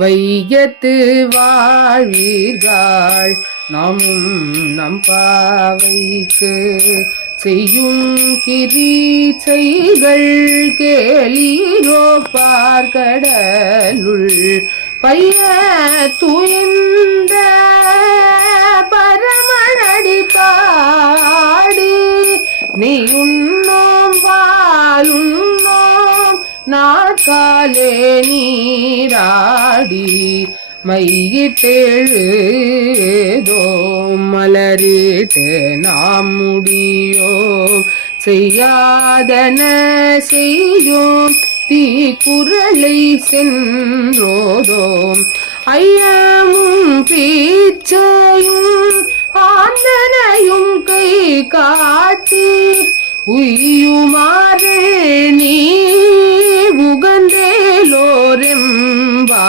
வையத்து வாழ்வீர்கள் நாமும் நம் பாவைக்கு செய்யும் கிரீச்சைகள் கேளீரோ பார்க்கடலுள் பைய துயின்ற பரமனடி பாடி நீ உண்ணோம் வாழுண்ணோம் நாட்காலே நீராடி மையிட்டெழுதோம் மலரிட்டு நாம் முடியோம் செய்யாதன செய்யோம் தீக்குறளை சென்றோதோம் ஐயமும் பீச்சையும் ஆந்தனையும் கை காட்டி உய்யுமாறு நீ உகந்தேலோரெம்பா